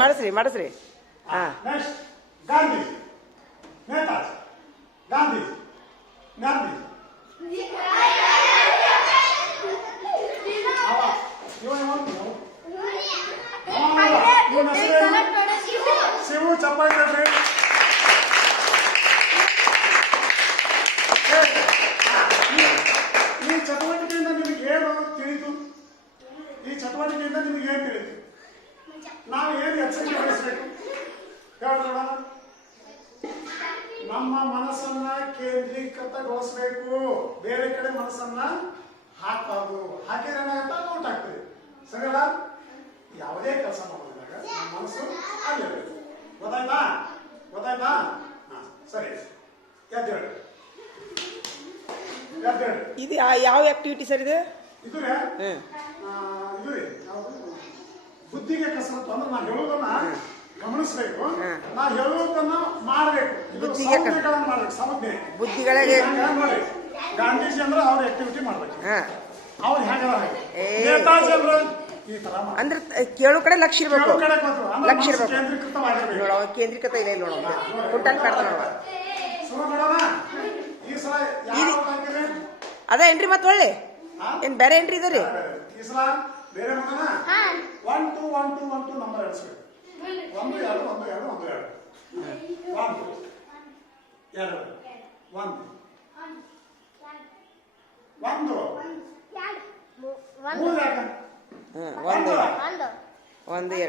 ಮಾಡಿಸ್ರಿ. Next Gandhi, Netaji, Gandhi, Gandhi. Shivu ಚಪ್ಪಾಳೆ ತಡ್ರಿ. ಈ ಚಟುವಟಿಕೆಯಿಂದ ನಿಮಗೆ ಏನು ತಿಳಿತು? ಈ ಚಟುವಟಿಕೆಯಿಂದ ನಿಮಗೆ ಏನು ತಿಳಿತು? ನಾವು ಏನು ಎಚ್ಚರಿಕೆ ವಹಿಸಬೇಕು ಹೇಳೋಣ. ನಮ್ಮ ಮನಸ್ಸನ್ನ ಕೇಂದ್ರೀಕೃತಗೊಳಿಸಬೇಕು, ಬೇರೆ ಕಡೆ ಮನಸ್ಸನ್ನ ಹಾಕಬಾರ್ದು. ಹಾಕಿದ್ರೆ ಏನಾಗುತ್ತೆ? ಔಟ್ ಆಗ್ತದೆ. ಸರಿಯಲ್ಲ? ಯಾವುದೇ ಕೆಲಸ ಮಾಡೋದಾಗ ಮನಸ್ಸು ಆಗಿರಬೇಕು. ಗೊತ್ತಾಯ್ತಾ? ಸರಿ, ಎದ್ದೇಳಿ. ಇದು ಯಾವ ಆಕ್ಟಿವಿಟಿ ಸರ್ ಇದು? ಇದು ರೀ ಬುದ್ಧಿಗೆ ಕಸರತ್ತು. ಅಂದ್ರೆ ನಾ ಹೇಳೋದನ್ನ ಗಮನಿಸಬೇಕು, ನಾ ಹೇಳುವುದನ್ನ ಮಾಡಬೇಕು. ಮಾಡ್ಬೇಕು, ಸಮಜ್ಞೆ ಬುದ್ಧಿಗಳಿಗೆ. ನೋಡಿ, ಗಾಂಧೀಜಿ ಅಂದ್ರೆ ಅವ್ರ ಆಕ್ಟಿವಿಟಿ ಮಾಡ್ಬೇಕು. ಅವ್ರು ಹೇಗ ನೇತಾಜಿ ಅಂದ್ರೆ ಈ ತರ ಅಂದ್ರೆ ಕೇಳೋ ಕಡೆ ಲಕ್ಷ್ಯ ಇರ್ಬೇಕು. ಲಕ್ಷ್ಯ ಇರ್ಬೇಕು, ಕೇಂದ್ರೀಕೃತವಾಗಿರ್ಬೇಕು. ನೋಡ ಕೇಂದ್ರೀಕೃತ ಇಲ್ಲ ಇಲ್ಲಿ ನೋಡ ಹುಟ್ಟಾಗಿ ಕಾಡ್ದ ನೋಡ. ಈ ಸಲ ಅದ ಏನ್ರಿ ಮತ್ತೆ ಒಳ್ಳೆ ಏನ್ ಬೇರೆ ಏನ್ರಿ ಇದ ರೀ? ಈ ಸಲ ಬೇರೆ ಮಾಡೋಣ. 1 2 1 2 1 2 ನಂಬರ್ ಎಣಿಸ್ಬೇಕು. 1 2 1 2 1 2 1 2 1 1 2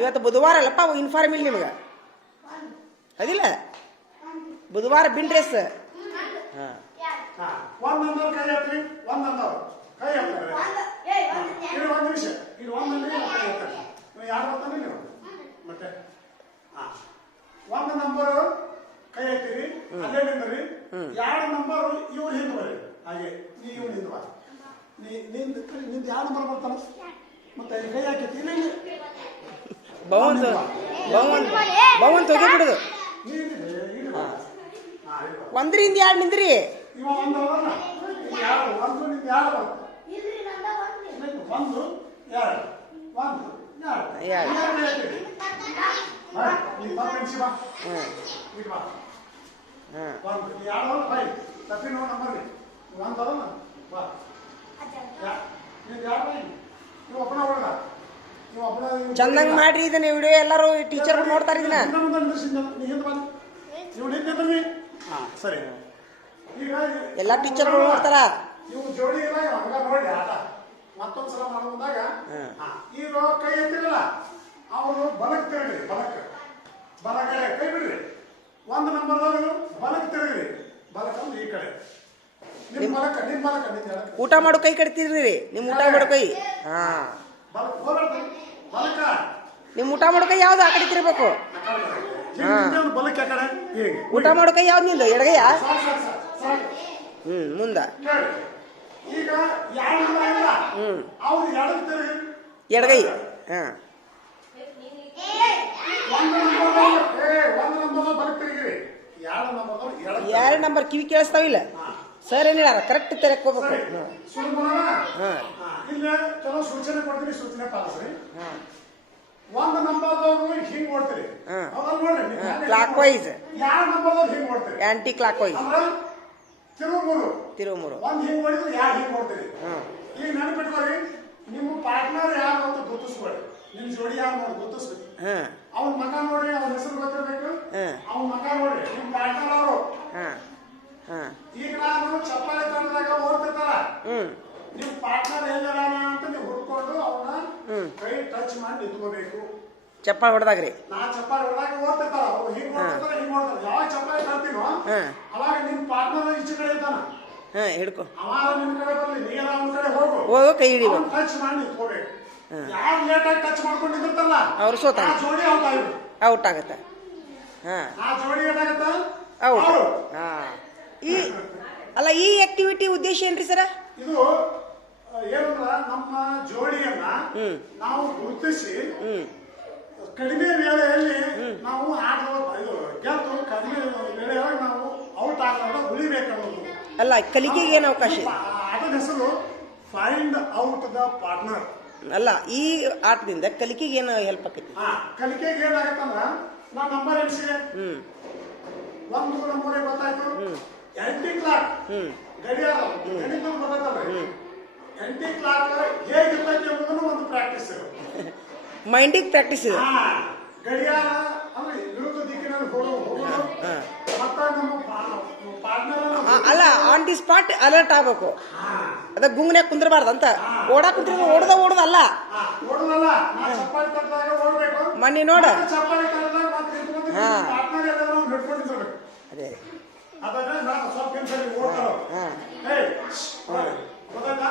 ಇವತ್ತು ಬುಧವಾರ ಅಲ್ಲಪ್ಪ, ಇನ್ಫಾರ್ಮ್ ಇಲ್ಲ ನಿಮ್ಗೆ ಅದಿಲ್ಲ? ಬುಧವಾರ ಬಿನ್ ರೇಸ್. ಒಂದ್ ನಂಬರ್ ಕೈ ಹತ್ರಿ, ಒಂದ್ ನಂಬರ್ ಕೈ ಹತ್ತಾರೆ. ಇದು ಒಂದು ನಿಮಿಷ, ಇದು ಒಂದಲ್ಲಿ ಕೈ ಹತ್ತಾರೆ. ನೀವು ಯಾರು ಬರ್ತಾನೆ ನೀವು ಮತ್ತೆ ಒಂದು ನಂಬರ್ ಕೈ ಹತ್ತಿರಿ, ಅಲ್ಲೇ ನಿಂದ್ರಿ. 2 ನಂಬರ್ ಇವ್ರು ಹಿಂದೆ ಬರ್ರಿ. ಹಾಗೆ ಇವ್ರು ಹಿಂದೆ ಬಾ. ನಿಂದ 2 ನಂಬರ್ ಬರ್ತಾನ ಮತ್ತೆ ಕೈ ಹಾಕೈತಿ. ಇಲ್ಲ ಭವಂತ ಹೋಗಿ ಬಿಡುದು. ಒಂದ್ರಿಂದ 2 ನಿಂದ್ರಿ. ಇವ ಒಂದು ಒಂದು ನಿಂದ 2 ಬರ್ತ. 1 ಚಂದಂಗ್ ಮಾಡ್ರಿ ಇದನ್ನ ವಿಡಿಯೋ. ಎಲ್ಲರೂ ಟೀಚರ್ ನೋಡ್ತಾರ ಇದನ್ನ. ಸರಿ, ಎಲ್ಲಾ ಟೀಚರ್ಗಳು ನೋಡ್ತಾರ. ಇವು ಜೋಡಿ ಇಲ್ಲ, ಹಂಗ ನೋಡಿ ಆಟ ಮತ್ತೊಂದ್ಸಲ ಮಾಡುವಾಗ ಈಗ ಕೈ ಎತ್ತಿರಲ್ಲ, ಅವರು ಬಲಕ್ ತಿರುಗ್ರಿ. ಬಲಗಡೆ ಕೈ ಬಿಡ್ರಿ. 1 ನಂಬರ್ದವರು ಬಲಕ್ ತಿರುಗ್ರಿ. ಬಲಕಂದ್ರೆ ಈ ಕಡೆ ನಿಮ್ ಬಲಕ. ಊಟ ಮಾಡೋ ಕೈ ಕಟ್ತಿರ್ರಿ. ನಿಮ್ ಊಟ ಮಾಡೋ ಕೈ ಬಲಕ. ನಿಮ್ ಊಟ ಮಾಡೋ ಕೈ ಯಾವ್ದು? ಆ ಕಡೆ ತಿರ್ಬೇಕು. ಬಲಕ್ಕೆ ಕಡೆ ಊಟ ಮಾಡೋ ಕೈ ಯಾವ್ದು ನಿಂದು? ಎಡಗೈಯ? ಮುಂದ. ಈಗ ಅವ್ರು ಎಡಗೈ. ಎರಡು ನಂಬರ್ ಕಿವಿ ಕೇಳಿಸ್ತಾವಿಲ್ಲ ಸರ್. ಏನ್ ಹೇಳ ಕರೆಕ್ಟ್ ತೆರಕ್ ಹೋಗ್ಬೇಕು. ಕೆಲವು ಸೂಚನೆ ಕೊಡ್ತೀನಿ, ಸೂಚನೆ ಪಾಲಿಸ್ರಿ. 1 ನಂಬರ್ದವ್ರು ಹಿಂಗ್ ಓಡ್ತೀರಿ, ಕ್ಲಾಕ್ ವೈಸ್. 2 ನಂಬರ್ದವ್ರು ಹಿಂಗ್ ಓಡ್ತೀರಿ, ಆಂಟಿ ಕ್ಲಾಕ್ ವೈಸ್. ತಿರುಮೂರು 1 ಹಿಂಗ್ ಓಡಿದ್ರೆ 2 ಹಿಂಗ್ ಓಡ್ತೀರಿ. ಈಗ ನೆನಪಿಟ್ಕೋರಿ, ನಿಮ್ಮ ಪಾರ್ಟ್ನರ್ ಯಾರು ಅಂತ ಗುರುತಿಸ್ಕೊಳ್ಳಿ. ನಿಮ್ ಜೋಡಿ ಯಾರು ನೋಡಿ ಗುರುತಿಸ್ಬೇಕು. ಅವ್ನ ಮಗ ನೋಡ್ರಿ, ಅವ್ನ ಹೆಸರು ಗೊತ್ತಿರ್ಬೇಕು. ಅವ್ನ ಮಗ ನೋಡ್ರಿ, ನಿಮ್ ಪಾರ್ಟ್ನರ್ ಅವರು. ಈಗ ನಾನು ಚಪ್ಪಾಳೆ ತಂದಾಗ ಓಡ್ತಿರ್ತಾರ, ನಿಮ್ ಪಾರ್ಟ್ನರ್ ಎಲ್ಲಾನ ಅಂತ ನೀವು ಹುಡ್ಕೊಂಡು ಅವನ್ನ ಕೈ ಟಚ್ ಮಾಡಿ ನಿಂತ್ಕೋಬೇಕು. ಚಪ್ಪಾಳೆ ಹೊಡೆದಾಗ್ರಿ. ನಾ ಚಪ್ಪಾಳೆ ಹೊಡೆದಾಗ ಓಡ್ತಿರ್ತಾರ, ಅವ್ರು ಹಿಂಗ್ ಓಡ್ತಿರ್ತಾರ, ಹಿಂಗ್ ಓಡ್ತಾರ. ಯಾವಾಗ ಚಪ್ಪಾಳೆ ತರ್ತೀನೋ ಅವಾಗ ನಿಮ್ ಪಾರ್ಟ್ನರ್ ಈಚೆ ಕಡೆ ಇದ್ದಾನ, ಹಿಡ್ಕೊ. ಅವ ನಿಮ್ ಕಡೆ ಬರ್ಲಿ, ನೀರ ಅವನ ಕಡೆ ಹೋಗು, ಕೈ ಹಿಡಿಬೇಕು. ಟಚ್ ಮಾಡಿ ನಿಂತ್ಕೋಬೇಕು. ಯಾರು ಲೇಟ್ ಆಗಿ ಟಚ್ ಮಾಡ್ಕೊಂಡು ನಿಂತಿರ್ತಾರಲ್ಲ ಅವ್ರು ಸೋತ ಜೋಡಿ ಔಟ್ ಆಗತ್ತ. ಆ ಜೋಡಿ ಏನಾಗತ್ತ? ಈ ಅಲ್ಲ, ಈ ಆಕ್ಟಿವಿಟಿ ಉದ್ದೇಶ ಏನ್ರಿ ಸರ? ಇದು ಏನಂದ್ರ ನಮ್ಮ ಜೋಡಿಯನ್ನ ನಾವು ಗುರುತಿಸಿ ಕಡಿಮೆ ವೇಳೆಯಲ್ಲಿ ನಾವು ಇದು ಗೆದ್ದು ಕಡಿಮೆ ವೇಳೆಯೊಳಗೆ ನಾವು ಔಟ್ ಆಗಲ್ಲ ಉಳಿಬೇಕನ್ನೋದು. ಅಲ್ಲ, ಕಲಿಕೆಗೆ ಏನು ಅವಕಾಶ? ಅದರ ಹೆಸರು ಫೈಂಡ್ ಔಟ್ ದ ಪಾರ್ಟ್ನರ್. ಅಲ್ಲ ಈ ಆಟದಿಂದ ಕಲಿಕೆಗೆ ಏನು ಹೆಲ್ಪ್ ಆಕೈತಿ? ಕಲಿಕೆಗೆ ಏನಾಗತ್ತಂದ್ರ ನಾ ನಂಬರ್ ಎಣಿಸಿ ಹ್ಮ್ ಒಂದು ನಂಬರ್ ಗೊತ್ತಾಯ್ತು. ಎಂಟಿ ಕ್ಲಾಕ್ ಗಡಿಯಾರ ಗಣಿತ ಗೊತ್ತಾಯ್ತಲ್ರಿ. ಎಂಟಿ ಕ್ಲಾಕ್ ಹೇಗಿರ್ತೈತಿ ಎಂಬುದನ್ನು ಒಂದು ಪ್ರಾಕ್ಟೀಸ್. ಮೈಂಡಿಗೆ ಪ್ರಾಕ್ಟೀಸ್ ಇದೆ. ಗಡಿಯಾರ ಅಂದ್ರೆ ವಿರುದ್ಧ ದಿಕ್ಕಿನಲ್ಲಿ ಹೋಗೋದು ಮತ್ತ ನಮ್ಮ ಪಾರ್ಟ್ನರ್ ಅಲ್ಲ ಆನ್ ದಿ ಸ್ಪಾಟ್ ಅಲರ್ಟ್ ಆಗ್ಬೇಕು. ಅದ ಗುಂಗ್ನ್ಯಾಗ ಕುಂದ್ರಬಾರ್ದು ಅಂತ. ಓಡಾಕ್ ಕುಂತ್ರ ಓಡೋದಲ್ಲ ಓಡೋದಲ್ಲ. ನಾ ಚಪ್ಪಾಳಿ ತಟ್ಟದಾಗ ಓಡ್ಬೇಕು. ಮಣ್ಣಿ ನೋಡ ಚಪ್ಪಾಳಿ ತಟ್ಟದಾಗ ಮತ್ತೆ ಪಾರ್ಟ್ನರ್ ಎಲ್ಲರೂ ಹಿಡ್ಕೊಂಡಿರ್ಬೇಕು. ಅದೇ ಅದಾಗ ನಾನು ಸ್ವಲ್ಪ ಕೆಲಸ ಓಡ್ತಾರ. ಗೊತ್ತಾಯ್ತಾ?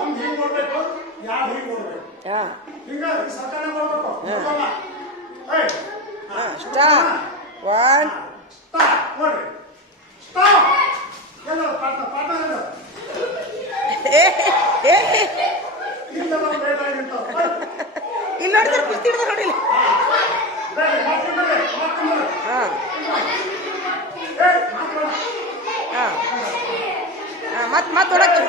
ಒಂದ್ ಹಿಂಗ್ ಓಡ್ಬೇಕು, ಯಾರು ಹಿಂಗ್ ಓಡ್ಬೇಕು. ಹಿಂಗ ಸರ್ಕಾರ ಓಡ್ಬೇಕು. ಸ್ಟಾಪ್. One stop. ನೋಡ್ರಿ ಸ್ಟಾಪ್. ಎಲ್ಲ ಪಾರ್ಟ್ನರ್ ಇಲ್ಲ. ಇಲ್ಲ ಲೇಟ್ ಆಗಿರ್ತಾವ. ಇಲ್ಲಿ ನೋಡಿದ್ರೆ ಕುಸ್ತಿ ಹಿಡ್ದ ನೋಡಿಲ್ಲ. ಮತ್ತೆ ಹೊಡಕ್ಕೆ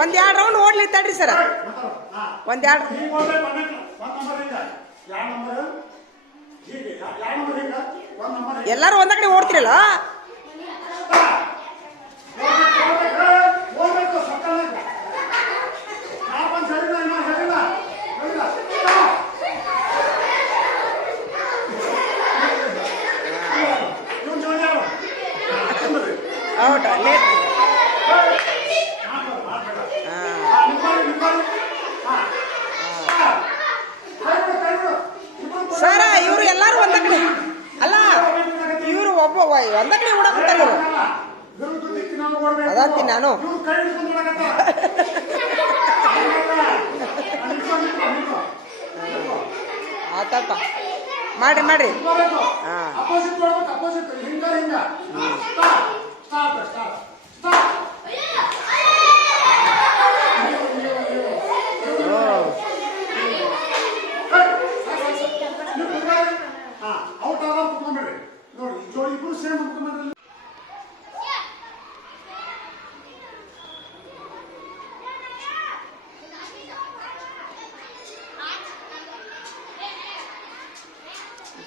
ಒಂದ್ 2 ರೌಂಡ್ ಓಡ್ಲಿ ತಡ್ರಿ ಸರ್. ಒಂದ್ 2 ಎಲ್ಲಾರು ಒಂದ ಕಡೆ ಓಡ್ತಿರಲ್ಲ. Out late. ಸರ ಇವ್ರು ಎಲ್ಲಾರು ಒಂದ ಕಡೆ ಅಲ್ಲ, ಇವ್ರು ಒಬ್ಬ ಒಂದ ಕಡೆ ಓಡಾಕ್ಬಿಟ್ಟಾರ. ಅದಂತೀನಿ ನಾನು. ಆತಪ್ಪ ಮಾಡ್ರಿ ಮಾಡ್ರಿ. ಔಟ್ ಆದ ಕುತ್ಕೊಂಡ್ಬಿಡ್ರಿ. ನೋಡಿ ಜೋಡಿ ಇಬ್ರು ಸೇಮ್ ಕುತ್ಕೊಂಡ್ರಿ.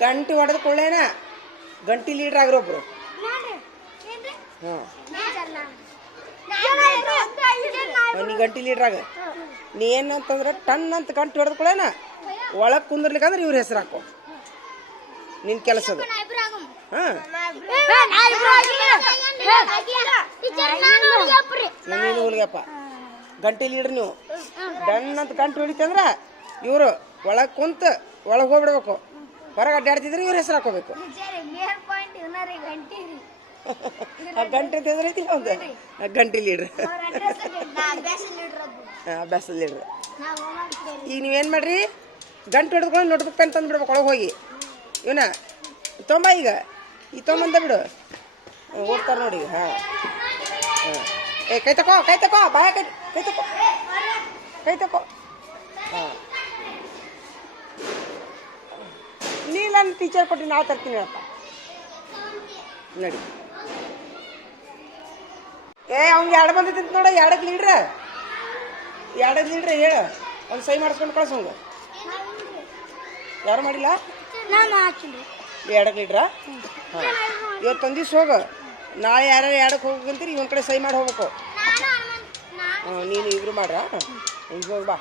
ಗಂಟಿ ಹೊಡೆದ ಕೊಳ್ಳೇನ ಗಂಟಿ ಲೀಡರ್ ಆಗಿರೊಬ್ರು. ನೀ ಗಂಟಿ ಲೀಡರ್ ಆಗ. ನೀ ಏನಂತಂದ್ರೆ ಟನ್ ಅಂತ ಗಂಟಿ ಹೊಡೆದ ಕೊಳ್ಳೇನ ಒಳಗೆ ಕುಂದ್ರಲಿಕ್ಕಂದ್ರೆ ಇವ್ರ ಹೆಸರು ಹಾಕೋ. ನಿನ್ ಕೆಲಸದ ನೀನು ಹುಲಿಗಪ್ಪ ಗಂಟೆ ಲೀಡರ್. ನೀವು ಡನ್ ಅಂತ ಗಂಟೆ ಹೊಡಿತಂದ್ರ ಇವರು ಒಳಗೆ ಕುಂತ ಒಳಗೆ ಹೋಗ್ಬಿಡ್ಬೇಕು. ಹೊರಗೆ ಅಡ್ಡಾಡ್ತಿದ್ರೆ ಇವ್ರ ಹೆಸರು ಹಾಕೋಬೇಕು. ಗಂಟೆ ಅಂತ ಐತಿ ಒಂದು ಗಂಟೆ ಲೀಡ್ರ್, ಅಭ್ಯಾಸ ಲೀಡ್ರ್. ಈಗ ನೀವೇನು ಮಾಡ್ರಿ, ಗಂಟೆ ಹೊಡೆದ್ಕೊಂಡು ನೋಟ್ಬುಕ್ ಪೆನ್ ತಂದು ಬಿಡ್ಬೇಕು ಒಳಗೆ ಹೋಗಿ. ಇವನ ತೊಂಬ ಈಗ ಈ ತೊಂಬಂದ ಬಿಡು. ಓಡ್ತಾರೆ ನೋಡಿ. ಹಾಂ ಏ ಕೈ ತಕೋ ಬಾಯ ಕೈ ತಕೋ. ಹಾಂ ನೀ ನನ್ನ ಟೀಚರ್ ಕೊಟ್ಟು ನಾವು ತರ್ತೀನಿ ಅಪ್ಪ ನಡಿ. ಅವ್ನಿಗೆ 2 ಬಂದೈತಿ ನೋಡ. 2ಕ್ಕೆ ಲೀಡ್ರ ಹೇಳು. ಒಂದು ಸೈ ಮಾಡಿಸ್ಕೊಂಡು ಕಳ್ಸೋಂಗ. ಯಾರು ಮಾಡಿಲ್ಲ? 2ಕ್ಕೆ ಲೀಡ್ರಾ? ಹಾಂ ಇವತ್ತು ಒಂದು ದಿವ್ಸ ಹೋಗು. ನಾಳೆ ಯಾರ್ಯಾರು 2ಕ್ಕೆ ಹೋಗಂತೀರಿ ಒಂದು ಕಡೆ ಸೈ ಮಾಡಿ ಹೋಗ್ಬೇಕು. ನೀನು ಇಬ್ರು ಮಾಡ್ರ ಹಿಂಗೆ ಹೋಗಿ ಬಾ.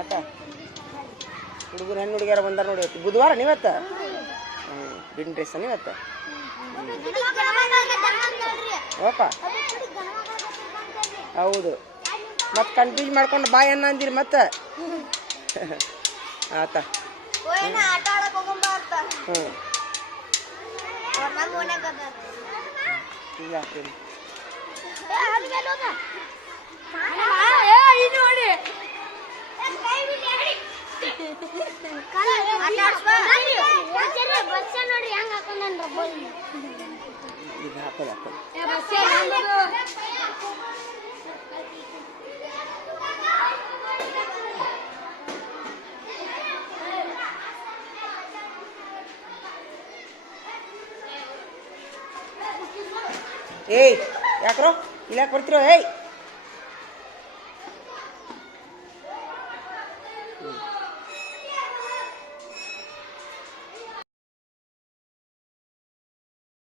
ಆಟ ಹುಡುಗರು ಹೆಣ್ಣು ಹುಡುಗಿಯಾರ ಬಂದಾರ ನೋಡಿ. ಇವತ್ತು ಬುಧವಾರ ನೀವತ್ತು. Bin dress ನೀವತ್ತು. ಓಪ ಹೌದು. ಮತ್ತೆ ಕನ್ಫ್ಯೂಸ್ ಮಾಡ್ಕೊಂಡು ಬಾಯ್ ಅನ್ನ ಅಂದಿರಿ ಮತ್ತೆ. ಆತ ಹ್ಞೂ ಇದು ಹಾಕೋದು ಏಯ್ ಯಾಕ್ರೋ ಇಲ್ಲಾಕೆ ಬರ್ತಿರೋ ಏಯ್